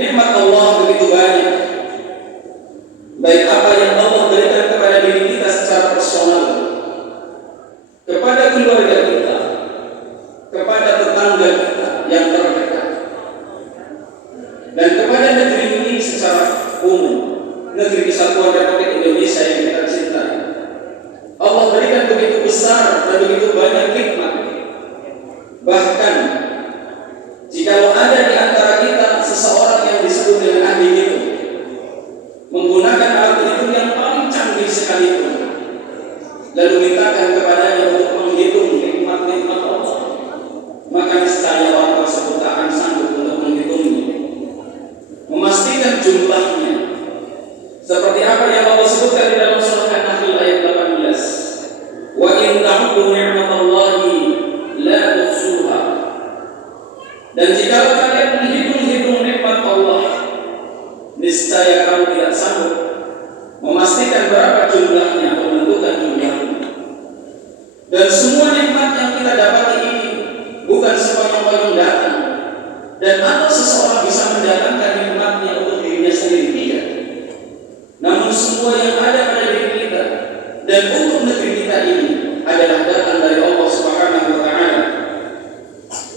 Nikmat Allah begitu banyak. Baik apa yang Allah berikan kepada diri kita secara personal, kepada keluarga kita, kepada tetangga kita yang terdekat, dan kepada negeri ini secara umum, negeri Kesatuan Republik Indonesia yang kita cintai. Allah berikan begitu besar dan begitu banyak nikmat. Bahkan jikalau ada di antara kita seseorang yang disebut dengan ahli hitung, menggunakan alat hitung yang paling canggih sekalipun, lalu mintakan kepadanya untuk menghitung nikmat-nikmat Allah, maka niscaya orang tersebut tak akan sanggup untuk menghitungnya, memastikan jumlahnya. Seperti apa yang Allah sebutkan di dalam surah An-Nahl ayat 18, wa in ta'uddu ni'matallahi la tuhsuha. Dan jika kalian menghitung-hitung nikmat Allah, niscaya kamu tidak sanggup memastikan berapa jumlahnya atau menentukan jumlahnya. Dan semua nikmat yang kita dapati ini bukan sepanjang-panjang datang dan atau seseorang bisa mendatangkan nikmatnya untuk dirinya sendiri, tidak. Namun semua yang ada pada diri kita dan untuk negeri kita ini adalah datang dari Allah Subhanahu wa Ta'ala.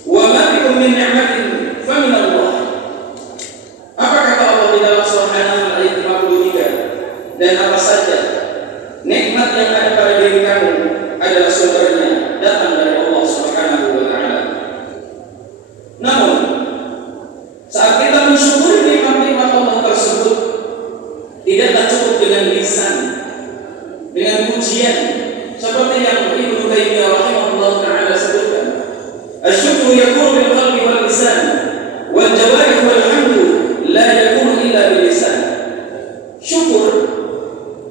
Wa ma bikum min ni'matin fa min Allah. Apa kata Allah di dalam surah An-Nahl ayat 53? Dan apa saja nikmat yang ada pada diri kamu adalah sumbernya datang dari Allah Subhanahu wa Ta'ala. Namun saat kita mensyukuri nikmat-nikmat Allah tersebut, tidaklah cukup dengan lisan, dengan pujian, seperti yang Ibnu Taimiyah rahimahullah ta'ala sebutkan. Asyukru yakunu bil qalbi wal lisan wal jawarih wal hamdu la yakunu illa bil lisan. Syukur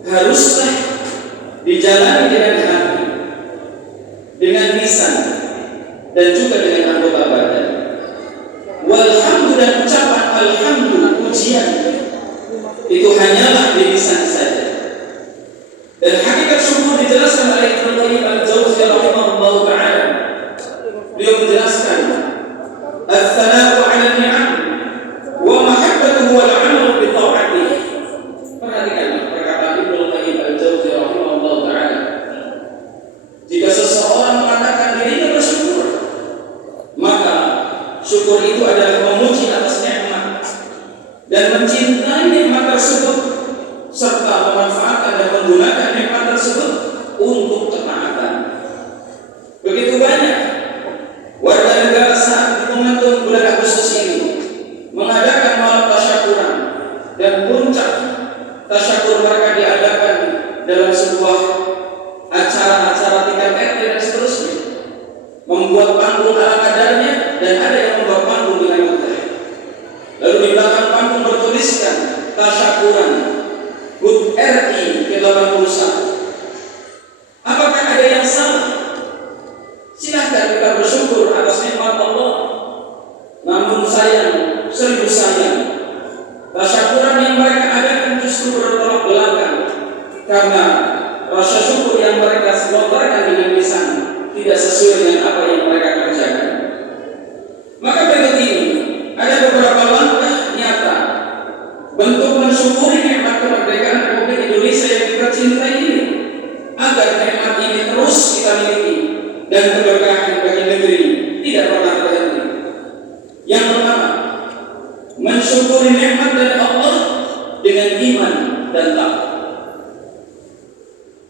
haruslah dijalani dengan hati, dengan lisan, dan juga dengan anggota badan. Walhamdu dan ucapan alhamdulillah, pujian itu hanyalah di lisan saja. Dan hakikat syukur dijelaskan oleh Ibnu Qayyim al-Jauziyah rahimahullah ta'ala. Beliau menjelaskan al-thana'u 'ala ni'am wa mahabbatuhu wal 'amalu bi ta'atih. Perhatikan perkataan Ibnu Qayyim al-Jauziyah rahimahullah ta'ala. Jika seseorang mengatakan dirinya bersyukur, maka syukur itu adalah memuji atas nikmat dan mencintai nikmat tersebut serta memanfaatkan dan menggunakan nikmat tersebut untuk ketaatan. Begitu banyak warga negara saat di momentum bulan Agustus ini mengadakan malam tasyakuran, dan puncak tasyakur mereka diadakan dalam sebuah acara-acara tingkat RT dan seterusnya, membuat panggung ala kadarnya, dan ada yang membuat panggung dengan mudah. Lalu di belakang panggung bertuliskan tasyakuran HUT RI ke-81. Apakah ada yang salah? Silahkan kita bersyukur atas nikmat Allah. Namun sayang, seribu sayang, tasyakuran yang mereka adakan justru bertolak belakang, karena rasa syukur yang mereka lontarkan dengan lisan tidak sesuai dengan apa yang mereka kerjakan. Maka berikut ini ada beberapa langkah nyata bentuk mensyukuri nikmat kemerdekaan Republik Indonesia yang kita cintai ini, agar nikmat ini terus kita miliki dan keberkahan bagi negeri tidak pernah terhenti. Yang pertama, mensyukuri nikmat dari Allah dengan iman dan takwa.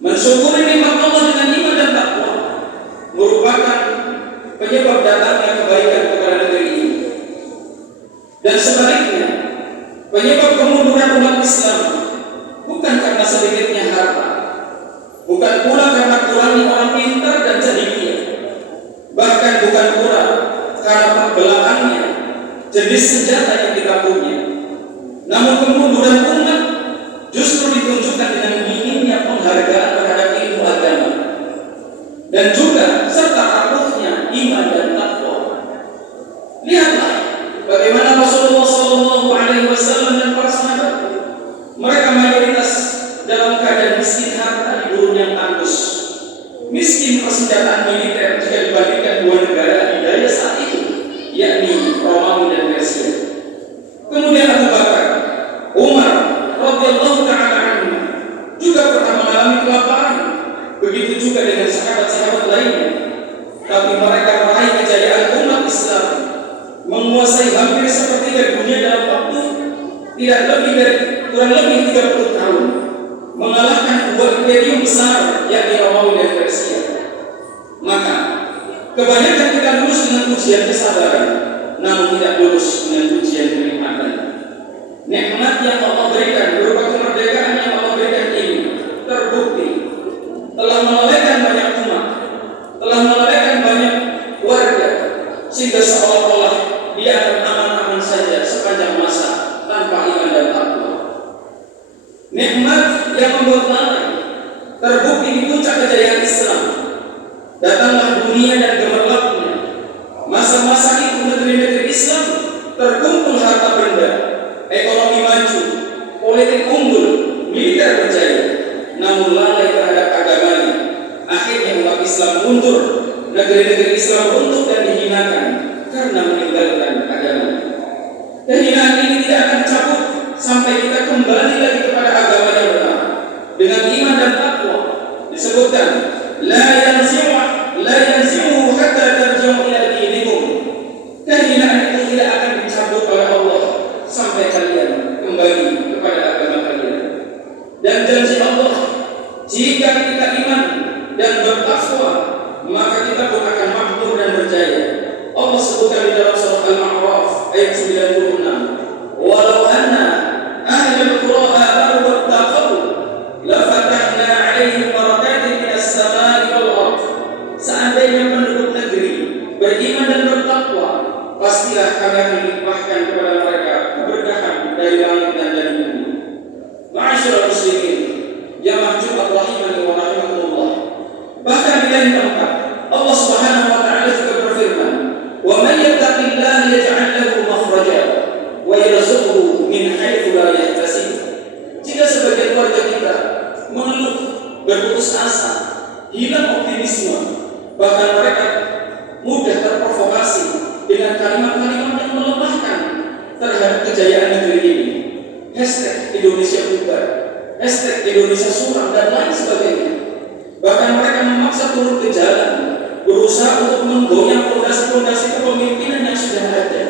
Mensyukuri nikmat Allah dengan iman dan takwa merupakan penyebab datangnya kebaikan kepada negeri ini. Dan sebaliknya, penyebab kemunduran umat Islam bukan karena sedikitnya harta, bukan pula karena kurangnya orang pintar dan cendekia, bahkan bukan pula karena pembelaannya jenis senjata yang kita punya. Namun kemunduran umat justru ditunjukkan dengan minimnya penghargaan terhadap ilmu agama, dan juga serta rapuhnya iman dan takwa. Lihatlah bagaimana Rasulullah SAW dan para sahabat, mereka mayoritas dalam keadaan miskin harta di gurun yang tandus, miskin persenjataan militer jika dibandingkan dua negara adidaya saat itu, yakni Romawi dan Persia. tidak lebih dari kurang lebih 30 tahun mengalahkan dua imperium besar yakni Romawi dan Persia. Maka kebanyakan kita lulus dengan ujian kesabaran, namun tidak lulus dengan ujian kenikmatan. Nikmat yang Allah berikan berupa kemerdekaan yang Allah berikan ini terbukti telah melalaikan banyak umat, telah melalaikan banyak warga, sehingga seolah-olah dia akan aman-aman saja sepanjang masa tanpa iman dan takwa. Nikmat yang membuat lalai terbukti di puncak kejayaan Islam. Datanglah dunia dan gemerlapnya. Masa-masa itu negeri-negeri Islam terkumpul harta benda, ekonomi maju, politik unggul, militer berjaya. Namun lalai terhadap agamanya. Akhirnya umat Islam mundur, negeri-negeri Islam runtuh dan dihinakan karena meninggalkan agama. Kehinaan ini tidak akan cabut sampai kita kembali lagi kepada agama yang benar dengan iman dan takwa. Disebutkan la yanzimu hatta tarji'u ila dinikum. Kehinaan itu tidak akan dicabut oleh Allah sampai kalian kembali kepada agama kalian. Dan janji Allah, jika kita iman dan bertakwa, maka kita pun akan makmur dan berjaya. Allah sebutkan di dalam surah Al-A'raf ayat 96, walau anna ahlul qura amanu wattaqu la fatahna 'alaihim barakatin minas samai wal ardh. Seandainya penduduk negeri beriman dan bertakwa, pastilah kami akan limpahkan kepada mereka keberkahan dari langit dan dari bumi. Ma'asyiral muslimin, jamaah Jumat rahimani wa rahimakumullah. Bahkan di lain tempat Allah Subhanahu wa taala juga berfirman, "Wa may yattaqillaha yaj'al lahu makhraja wa yarzuqhu min haitsu la yahtasib." Jika sebagian keluarga kita mengeluh, berputus asa, hilang optimisme, bahkan mereka mudah terprovokasi dengan kalimat-kalimat yang melemahkan terhadap kejayaan negeri ini. #Indonesia bubar, #Indonesia suram dan lain sebagainya. Bahkan mereka memaksa turun ke jalan, berusaha untuk menggoyang fondasi-fondasi kepemimpinan yang sudah ada.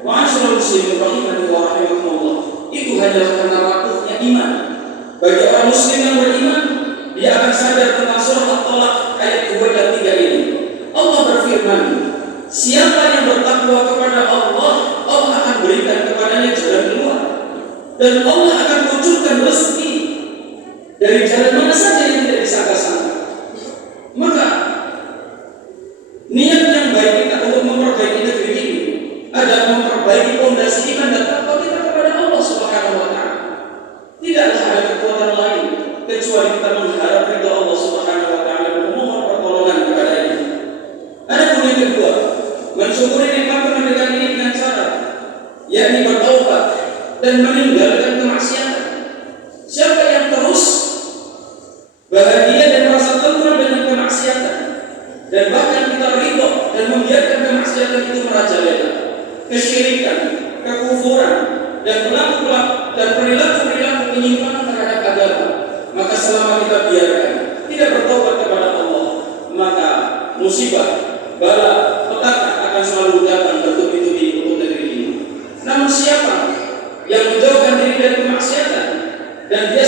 Ma'asyiral muslimin rahimani wa rahimakumullah. Itu hanyalah karena rapuhnya iman. Bagi orang muslim yang beriman, dia akan sadar tentang surah At-Talaq ayat 2 dan 3 ini. Allah berfirman, siapa yang bertakwa kepada Allah, Allah akan berikan kepadanya jalan keluar. Dan Allah akan munculkan rezeki dari jalan mana saja yang tidak disangka-sangka. Maka niat yang baik kita untuk memperbaiki negeri ini adalah memperbaiki fondasi iman dan takwa kita kepada Allah Subhanahu wa taala. Tidaklah ada kekuatan lain kecuali kita mengharap ridha Allah Subhanahu wa taala dan memohon pertolongan kepadanya. Adapun yang kedua, mensyukuri nikmat kemerdekaan ini dengan cara yakni bertaubat dan meninggalkan kemaksiatan. Siapa yang terus bahagia dan merasa tenteram dengan kemaksiatan, dan bahkan kita ridho dan membiarkan kemaksiatan itu merajalela, kesyirikan, kekufuran, dan perilaku penyimpangan terhadap agama, maka selama kita biarkan, tidak bertobat kepada Allah, maka musibah, bala, petaka akan selalu datang bertubi-tubi untuk negeri ini. Namun siapa yang menjauhkan diri dari kemaksiatan dan dia